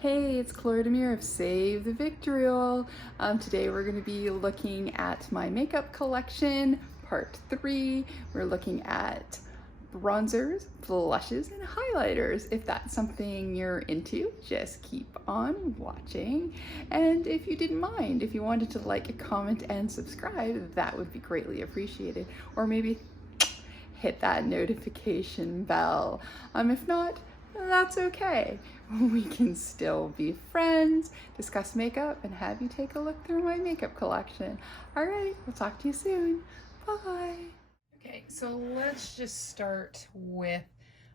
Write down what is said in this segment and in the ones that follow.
Hey, it's Chloe Demir of Save the Victorial. Today we're going to be looking at my makeup collection, part 3. We're looking at bronzers, blushes, and highlighters. If that's something you're into, just keep on watching. And if you didn't mind, if you wanted to like, comment, and subscribe, that would be greatly appreciated. Or maybe hit that notification bell. If not, that's okay. We can still be friends, discuss makeup, and have you take a look through my makeup collection. All right, we'll talk to you soon. Bye. Okay, so let's just start with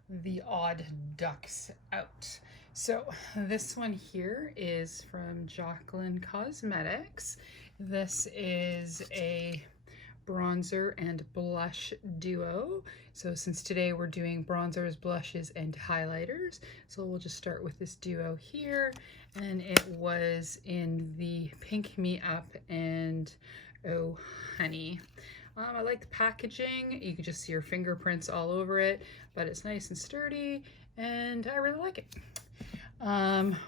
the Odd Ducks Out. So this one here is from Jaclyn Cosmetics. This is a bronzer and blush duo. So since today we're doing bronzers, blushes, and highlighters, so we'll just start with this duo here, and it was in the Pink Me Up and Oh Honey. I like the packaging. You can just see your fingerprints all over it, but it's nice and sturdy, and I really like it.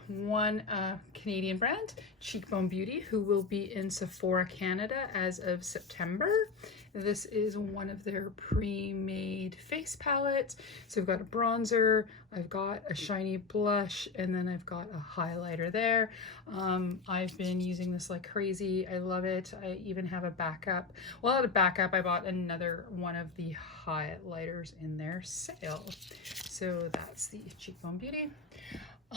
One Canadian brand, Cheekbone Beauty, who will be in Sephora Canada as of September. This is one of their pre-made face palettes. So I've got a bronzer, I've got a shiny blush, and then I've got a highlighter there. I've been using this like crazy. I love it. I even have a backup. Well, not a backup, I bought another one of the highlighters in their sale. So that's the Cheekbone Beauty.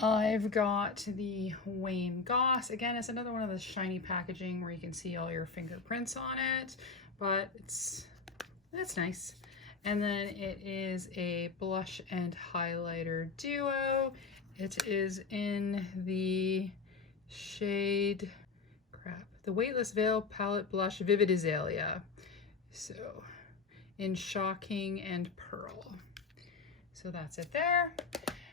I've got the Wayne Goss. Again, it's another one of the shiny packaging where you can see all your fingerprints on it, but that's nice. And then it is a blush and highlighter duo. It is in the shade, the Weightless Veil Palette Blush Vivid Azalea. So in Shocking and Pearl. So that's it there.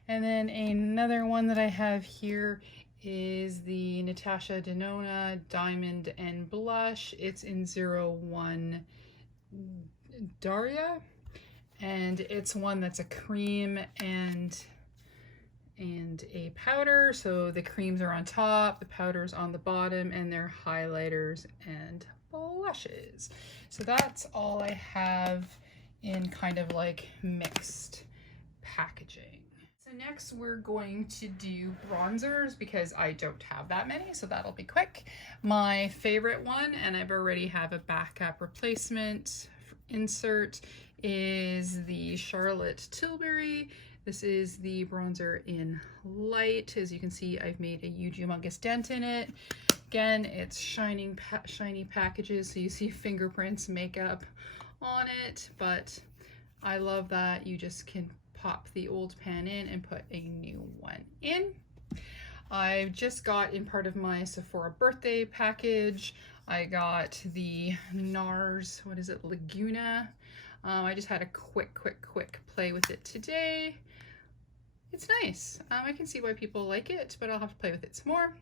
And then another one that I have here is the Natasha Denona Diamond and Blush. It's in 01 Daria, and it's one that's a cream and a powder. So the creams are on top, the powder's on the bottom, and they're highlighters and blushes. So that's all I have in kind of like mixed packaging. So next we're going to do bronzers because I don't have that many, so that'll be quick. My favorite one, and I've already have a backup replacement insert, is the Charlotte Tilbury. This is the bronzer in light. As you can see, I've made a huge humongous dent in it. Again, it's shiny packages, so you see fingerprints, makeup on it, but I love that you just can pop the old pan in and put a new one in. I just got in part of my Sephora birthday package, I got the NARS, what is it, Laguna. I just had a quick play with it today. It's nice. I can see why people like it, but I'll have to play with it some more.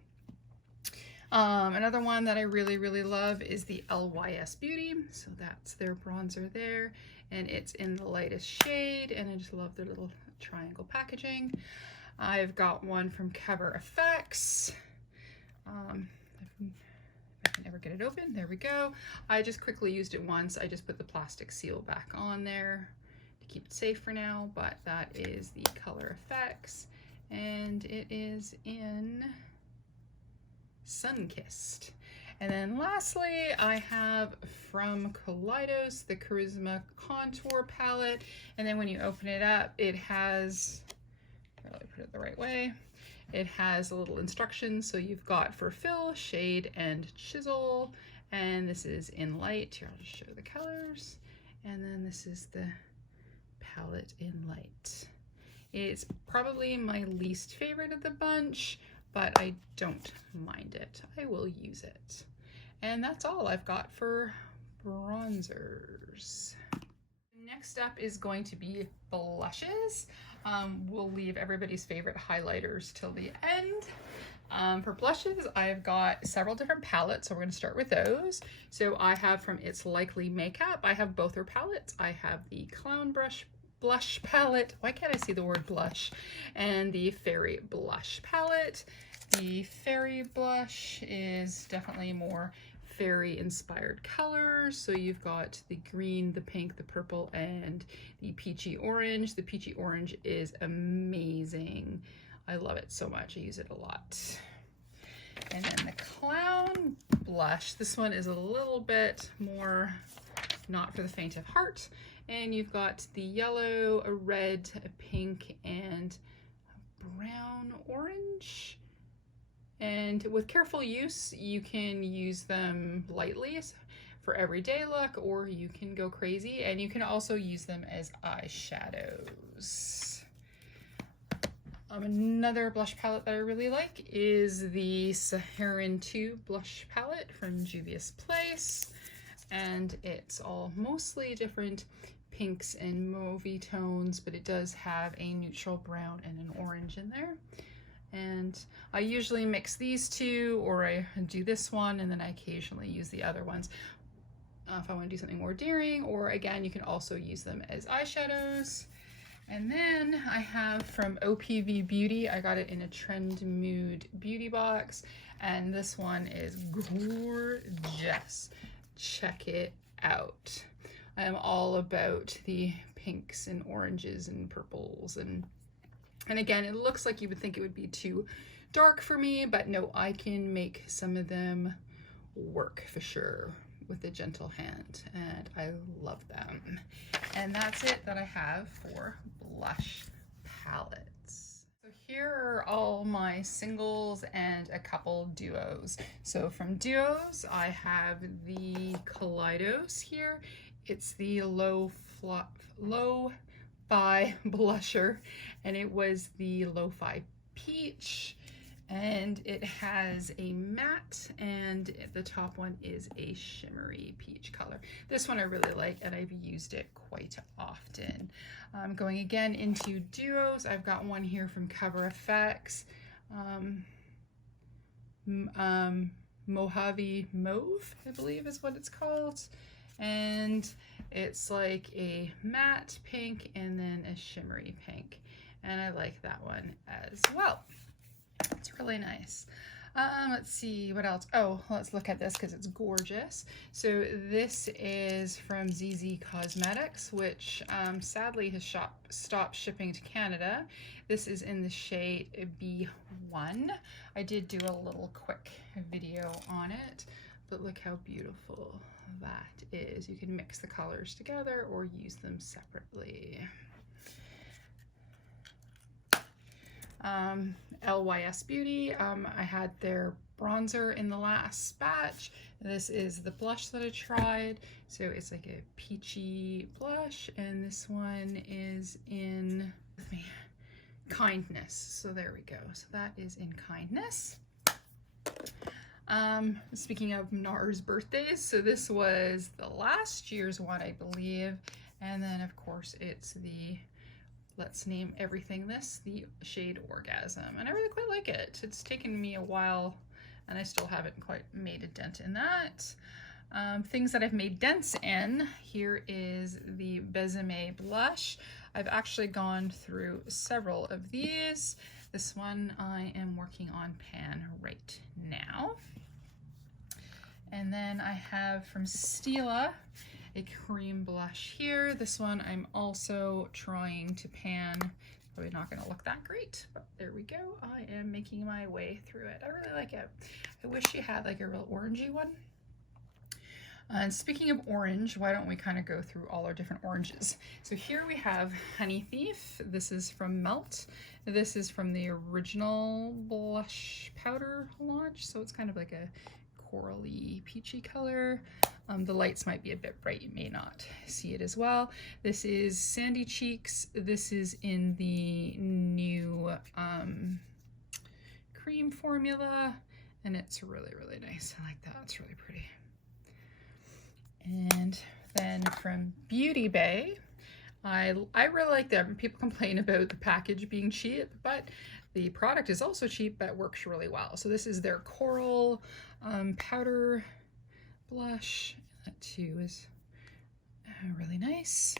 Another one that I really love is the LYS Beauty. So that's their bronzer there, and it's in the lightest shade, and I just love their little triangle packaging. I've got one from Cover FX. If I can ever get it open, there we go. I just quickly used it once. I just put the plastic seal back on there to keep it safe for now, but that is the Color FX, and it is in Sunkissed. And then lastly, I have from Kaleidos the Charisma Contour Palette. And then when you open it up, it has, probably put it the right way, it has a little instruction. So you've got for fill, shade, and chisel. And this is in light. Here, I'll just show the colors. And then this is the palette in light. It's probably my least favorite of the bunch, but I don't mind it. I will use it. And that's all I've got for bronzers. Next up is going to be blushes. We'll leave everybody's favorite highlighters till the end. For blushes, I've got several different palettes, so we're going to start with those. So I have from It's Likely Makeup, I have both her palettes. I have the Clown Brush blush palette. Why can't I see the word blush? And the Fairy Blush palette. The Fairy Blush is definitely more fairy inspired colors. So you've got the green, the pink, the purple, and the peachy orange. The peachy orange is amazing. I love it so much. I use it a lot. And then the Clown Blush. This one is a little bit more not for the faint of heart. And you've got the yellow, a red, a pink, and a brown orange. And with careful use, you can use them lightly for everyday look, or you can go crazy, and you can also use them as eyeshadows. Another blush palette that I really like is the Saharan 2 blush palette from Juvia's Place. And it's all mostly different pinks and mauvey tones, but it does have a neutral brown and an orange in there. And I usually mix these two, or I do this one, and then I occasionally use the other ones if I want to do something more daring, or again, you can also use them as eyeshadows. And then I have from OPV Beauty, I got it in a Trend Mood beauty box, and this one is gorgeous. Check it out. I am all about the pinks and oranges and purples, and again, it looks like you would think it would be too dark for me, but no, I can make some of them work for sure with a gentle hand, and I love them. And that's it that I have for blush palettes. So here are all my singles and a couple duos. So from duos, I have the Kaleidos here. It's the Lo-Fi blusher, and it was the Lo-Fi Peach, and it has a matte, and the top one is a shimmery peach color. This one I really like, and I've used it quite often. Going again into duos, I've got one here from Cover FX, Mojave Mauve, I believe is what it's called. And it's like a matte pink and then a shimmery pink. And I like that one as well. It's really nice. Let's see what else. Oh, let's look at this because it's gorgeous. So this is from ZZ Cosmetics, which sadly has stopped shipping to Canada. This is in the shade B1. I did do a little quick video on it, but look how beautiful that is. You can mix the colors together or use them separately. LYS Beauty, I had their bronzer in the last batch. This is the blush that I tried. So it's like a peachy blush, and this one is in Kindness. So there we go. So that is in Kindness. Speaking of NARS birthdays, so this was the last year's one, I believe. And then of course it's the Let's Name Everything This, the shade Orgasm. And I really quite like it. It's taken me a while and I still haven't quite made a dent in that. Things that I've made dents in, here is the Besame blush. I've actually gone through several of these. This one I am working on pan right now. And then I have from Stila a cream blush here. This one I'm also trying to pan. Probably not going to look that great, but there we go. I am making my way through it. I really like it. I wish you had like a real orangey one. And speaking of orange, why don't we kind of go through all our different oranges? So here we have Honey Thief. This is from Melt. This is from the original blush powder launch. So it's kind of like a corally peachy color. The lights might be a bit bright, you may not see it as well. This is Sandy Cheeks. This is in the new cream formula, and it's really, really nice. I like that, it's really pretty. And then from Beauty Bay, I really like them. People complain about the package being cheap, but the product is also cheap, but works really well. So this is their Coral powder blush. That too is really nice.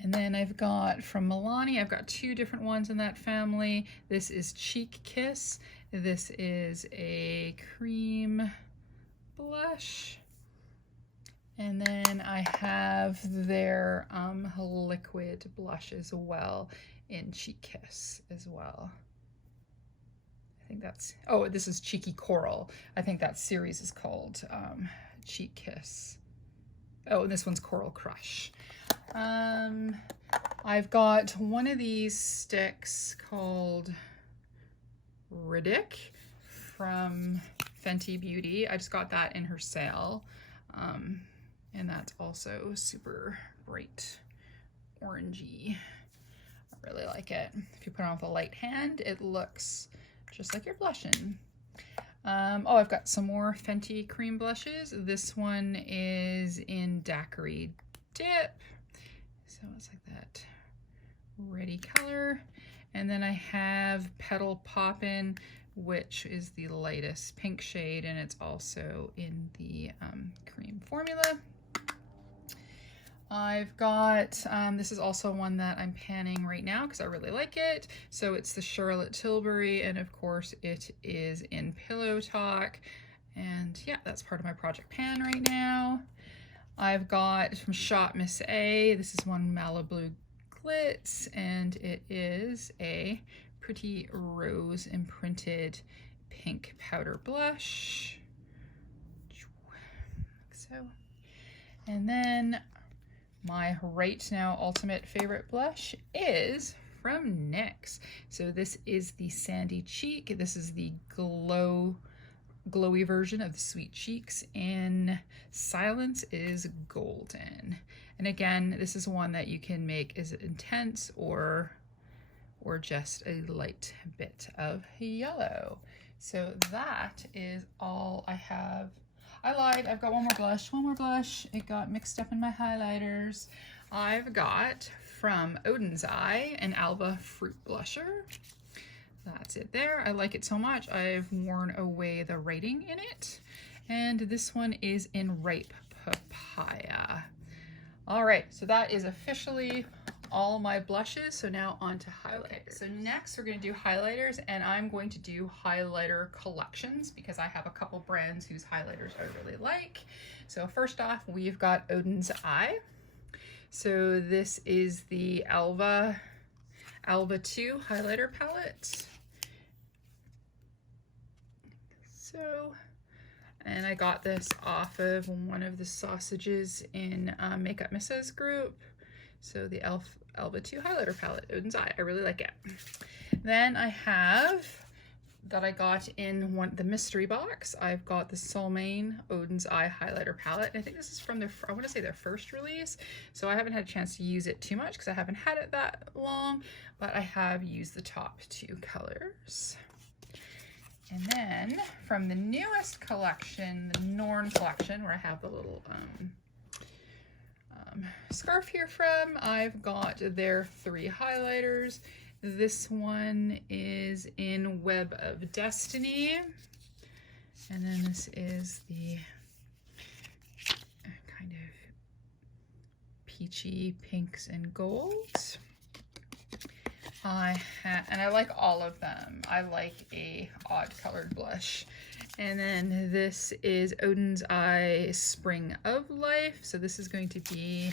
And then I've got from Milani, I've got two different ones in that family. This is Cheek Kiss. This is a cream blush. And then I have their liquid blush as well in Cheek Kiss as well. I think that's, oh, this is Cheeky Coral. I think that series is called Cheek Kiss. Oh, and this one's Coral Crush. I've got one of these sticks called Riddick from Fenty Beauty. I just got that in her sale. And that's also super bright orangey. I really like it. If you put it on with a light hand, it looks just like you're blushing. Oh, I've got some more Fenty cream blushes. This one is in Daiquiri Dip. So it's like that reddy color. And then I have Petal Poppin', which is the lightest pink shade, and it's also in the cream formula. I've got, this is also one that I'm panning right now because I really like it. So it's the Charlotte Tilbury, and of course it is in Pillow Talk. And yeah, that's part of my project pan right now. I've got from Shop Miss A, this is one Malibu Glitz, and it is a pretty rose imprinted pink powder blush. Like so. And then my right now ultimate favorite blush is from NYX. So this is the Sandy Cheek. This is the glowy version of the Sweet Cheeks in Silence is Golden. And again, this is one that you can make as intense or just a light bit of yellow. So that is all I have. I lied, I've got one more blush. It got mixed up in my highlighters. I've got from Odin's Eye an Alba Fruit Blusher. That's it there. I like it so much, I've worn away the writing in it. And this one is in Ripe Papaya. All right, so that is officially all my blushes. So now on to highlighters. Okay, so next we're going to do highlighters, and I'm going to do highlighter collections because I have a couple brands whose highlighters I really like. So first off, we've got Odin's Eye. So this is the Alba 2 highlighter palette. So, and I got this off of one of the sausages in Makeup Mrs. group. So the Alba 2 highlighter palette, Odin's Eye. I really like it. Then I have, that I got in the mystery box, I've got the Solmane Odin's Eye highlighter palette. And I think this is from their, I want to say their first release. So I haven't had a chance to use it too much because I haven't had it that long, but I have used the top 2 colors. And then from the newest collection, the Norn collection, where I have the little scarf here from, I've got their 3 highlighters. This one is in Web of Destiny, and then this is the kind of peachy pinks and golds. And I like all of them. I like a odd colored blush. And then this is Odin's Eye Spring of Life. So this is going to be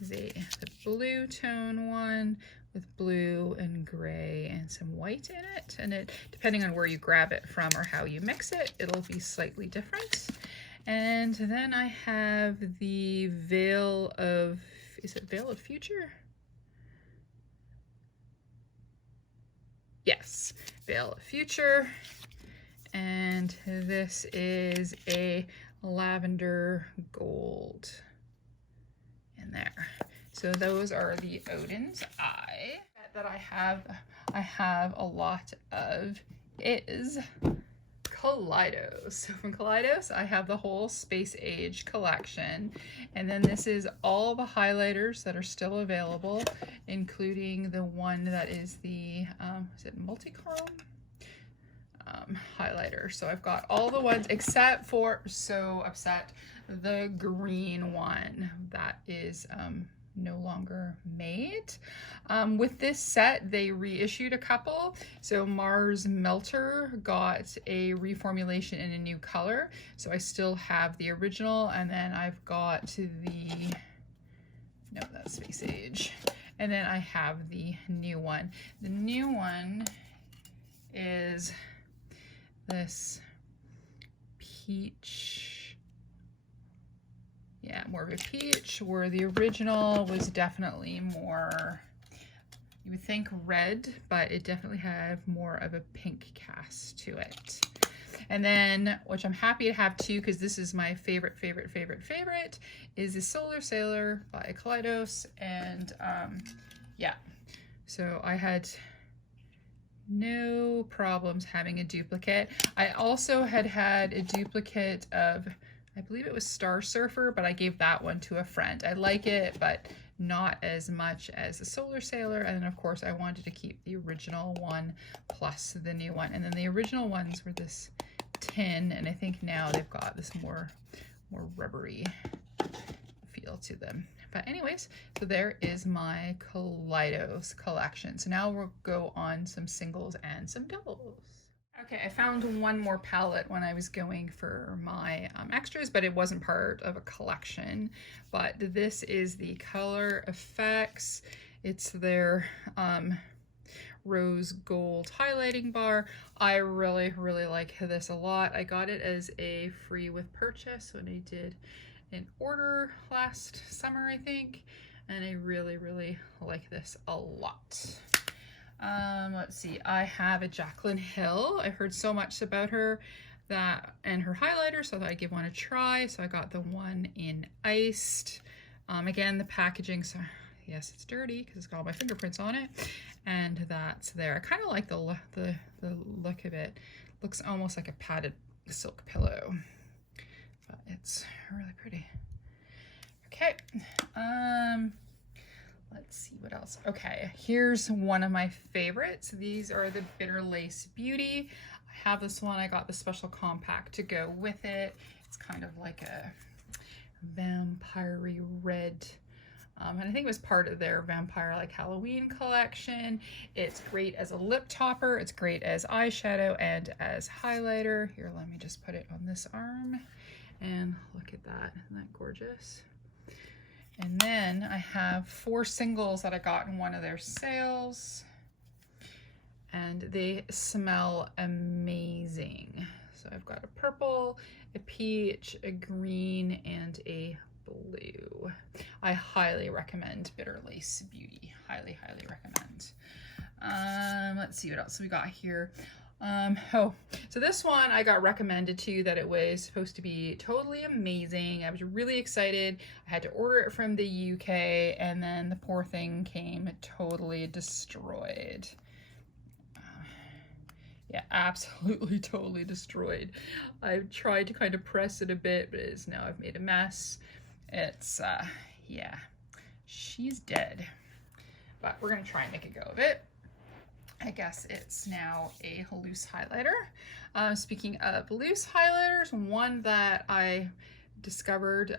the blue tone one with blue and gray and some white in it. And it, depending on where you grab it from or how you mix it, it'll be slightly different. And then I have the Veil of, is it Veil of Future? Yes, Veil of Future. And this is a lavender gold in there. So those are the Odin's Eye that I have a lot of is Kaleidos. So from Kaleidos, I have the whole Space Age collection. And then this is all the highlighters that are still available, including the one that is the, is it Multichrome? Highlighter. So I've got all the ones except for So Upset, the green one that is no longer made. With this set, they reissued a couple. So Mars Melter got a reformulation in a new color. So I still have the original, and then I've got no, that's Space Age. And then I have the new one. The new one is this peach. Yeah, more of a peach, where the original was definitely more, you would think red, but it definitely had more of a pink cast to it. And then, which I'm happy to have too, because this is my favorite, is the Solar Sailor by Kaleidos. And yeah, so I had no problems having a duplicate. I also had a duplicate of, I believe it was Star Surfer, but I gave that one to a friend. I like it, but not as much as the Solar Sailor. And then of course I wanted to keep the original one plus the new one. And then the original ones were this tin, and I think now they've got this more rubbery feel to them. But anyways, so there is my Kaleidos collection. So now we'll go on some singles and some doubles. Okay, I found one more palette when I was going for my extras, but it wasn't part of a collection. But this is the Color Effects. It's their rose gold highlighting bar. I really like this a lot. I got it as a free with purchase when I did an order last summer, I think, and I really like this a lot. Let's see, I have a Jaclyn Hill. I've heard so much about her and her highlighter, so I thought I'd give one a try. So I got the one in iced. Again, the packaging, so yes, it's dirty because it's got all my fingerprints on it, and that's there. I kind of like the look of it. Looks almost like a padded silk pillow, but it's really pretty. Okay, let's see what else. Okay, here's one of my favorites. These are the Bitter Lace Beauty. I have this one. I got the special compact to go with it. It's kind of like a vampire-y red. And I think it was part of their Vampire Like Halloween collection. It's great as a lip topper. It's great as eyeshadow and as highlighter. Here, let me just put it on this arm. And look at that. Isn't that gorgeous? And then I have 4 singles that I got in one of their sales. And they smell amazing. So I've got a purple, a peach, a green, and a blue. I highly recommend Bitter Lace Beauty. Highly recommend. Let's see what else we got here. So this one I got recommended to, that it was supposed to be totally amazing. I was really excited. I had to order it from the UK, and then the poor thing came totally destroyed. Yeah, absolutely totally destroyed. I've tried to kind of press it a bit, but it's now I've made a mess. It's yeah, she's dead, but we're gonna try and make a go of it. I guess it's now a loose highlighter. Speaking of loose highlighters, one that I discovered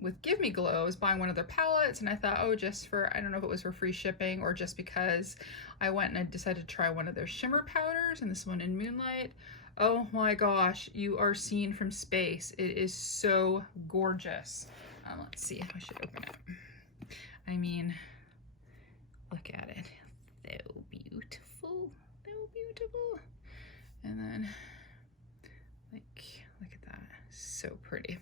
with Give Me Glow, I was buying one of their palettes, and I thought, oh, just for, I don't know if it was for free shipping or just because I went and I decided to try one of their shimmer powders, and this one in Moonlight. Oh my gosh, you are seen from space. It is so gorgeous. Let's see, I should open it. I mean, look at it. So beautiful, so beautiful. And then, like, look at that, so pretty.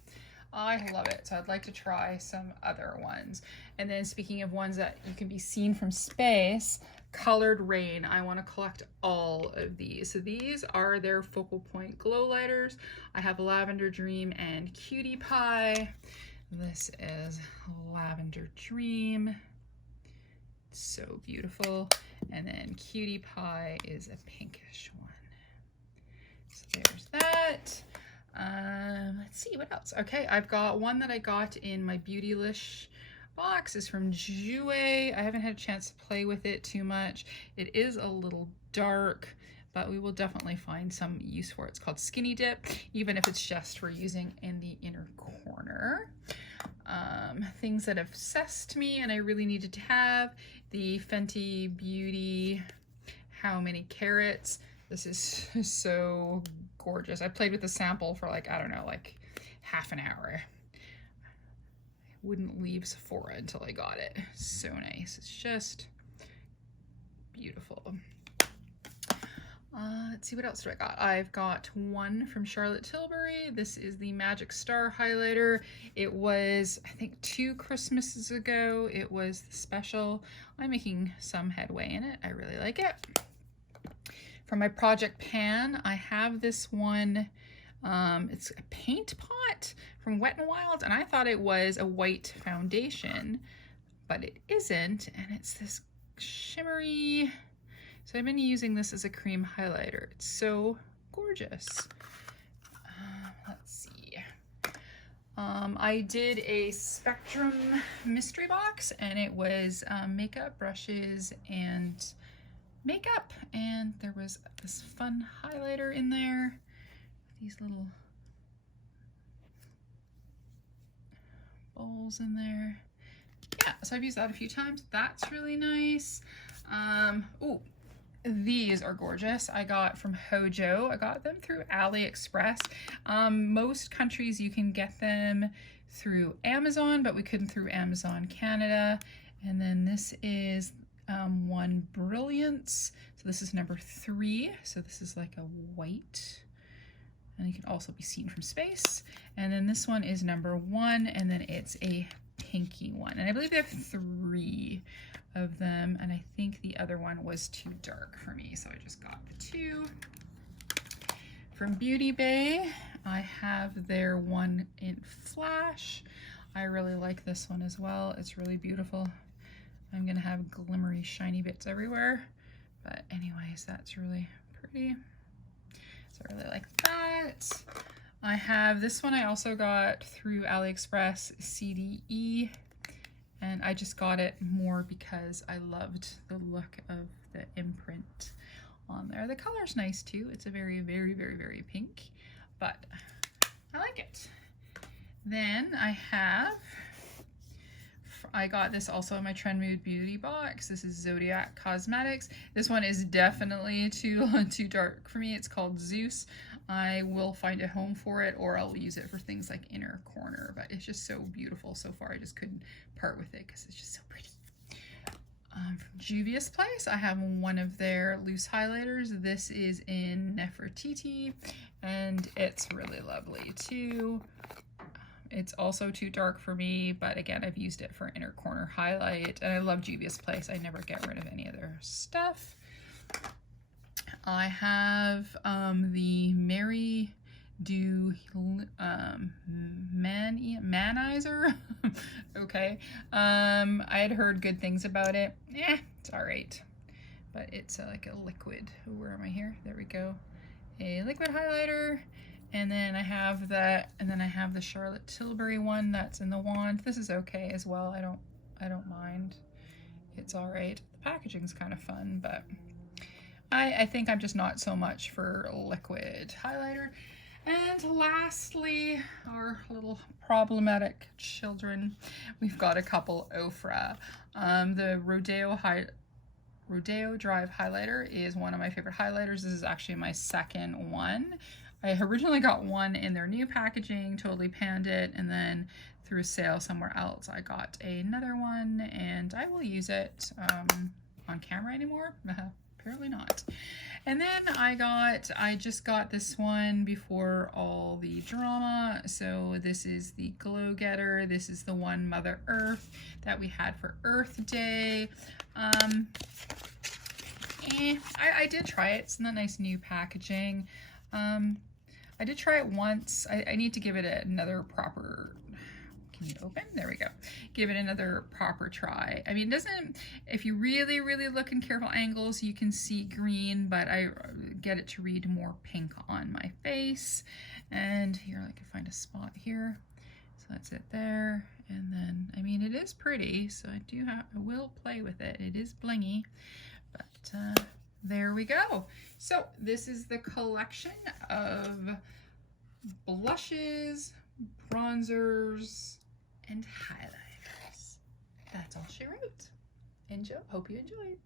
I love it. So I'd like to try some other ones. And then speaking of ones that you can be seen from space, Colored Rain. I want to collect all of these. So these are their focal point glow lighters. I have Lavender Dream and Cutie Pie. This is Lavender Dream. So beautiful. And then Cutie Pie is a pinkish one. So there's that. Let's see what else. Okay, I've got one that I got in my Beautylish box. Is from Jouer. I haven't had a chance to play with it too much. It is a little dark, but we will definitely find some use for it. It's called Skinny Dip, even if it's just for using in the inner corner. things that have obsessed me and I really needed to have. The Fenty Beauty How Many Carats. This is so gorgeous. I played with the sample for like, I don't know, like half an hour. I wouldn't leave Sephora until I got it. So nice. It's just beautiful. Let's see, what else do I got? I've got one from Charlotte Tilbury. This is the Magic Star highlighter. It was, I think, 2 Christmases ago. It was the special. I'm making some headway in it. I really like it. From my Project Pan, I have this one. It's a paint pot from Wet n Wild, and I thought it was a white foundation, but it isn't, and it's this shimmery. So I've been using this as a cream highlighter. It's so gorgeous. Let's see. I did a Spectrum mystery box, and it was makeup, brushes, and makeup. And there was this fun highlighter in there. These little bowls in there. Yeah, so I've used that a few times. That's really nice. Ooh. These are gorgeous. I got from Hojo. I got them through AliExpress. Most countries you can get them through Amazon, but we couldn't through Amazon Canada. And then this is one Brilliance. So this is number 3. So this is like a white, and it can also be seen from space. And then this one is number 1, and then it's a pinky one. And I believe they have 3 of them, and I think the other one was too dark for me, so I just got the 2. From Beauty Bay, I have their one in Flash. I really like this one as well. It's really beautiful. I'm gonna have glimmery shiny bits everywhere, but anyways, that's really pretty. So I really like that. I have this one I also got through AliExpress, CDE. And I just got it more because I loved the look of the imprint on there. The color's nice too. It's a very, very, very, very pink, but I like it. Then I got this also in my Trend Mood Beauty box. This is Zodiac Cosmetics. This one is definitely too dark for me. It's called Zeus. I will find a home for it, or I'll use it for things like Inner Corner, but it's just so beautiful so far. I just couldn't part with it because it's just so pretty. From Juvia's Place, I have one of their loose highlighters. This is in Nefertiti, and it's really lovely too. It's also too dark for me, but again, I've used it for Inner Corner highlight, and I love Juvia's Place. I never get rid of any of their stuff. I have the Mary Do Manizer. Okay. I had heard good things about it. It's all right, but it's like a liquid. Where am I here? There we go. A liquid highlighter. And then I have that, and then I have the Charlotte Tilbury one that's in the wand. This is okay as well. I don't mind. It's all right. The packaging's kind of fun, but I think I'm just not so much for liquid highlighter. And lastly, our little problematic children. We've got a couple Ofra. The Rodeo Drive highlighter is one of my favorite highlighters. This is actually my second one. I originally got one in their new packaging, totally panned it, and then through a sale somewhere else I got another one, and I will use it on camera anymore. Apparently not. And then I just got this one before all the drama. So this is the Glow Getter. This is the one Mother Earth that we had for Earth Day. I did try it. It's in the nice new packaging. I did try it once. I need to give it another proper, can you open? There we go. Give it another proper try. I mean, it doesn't, if you really, really look in careful angles, you can see green, but I get it to read more pink on my face. And here, I can find a spot here. So that's it there. And then, I mean, it is pretty, so I will play with it. It is blingy, but there we go. So this is the collection of blushes, bronzers, and highlighters. That's all she wrote. Hope you enjoyed.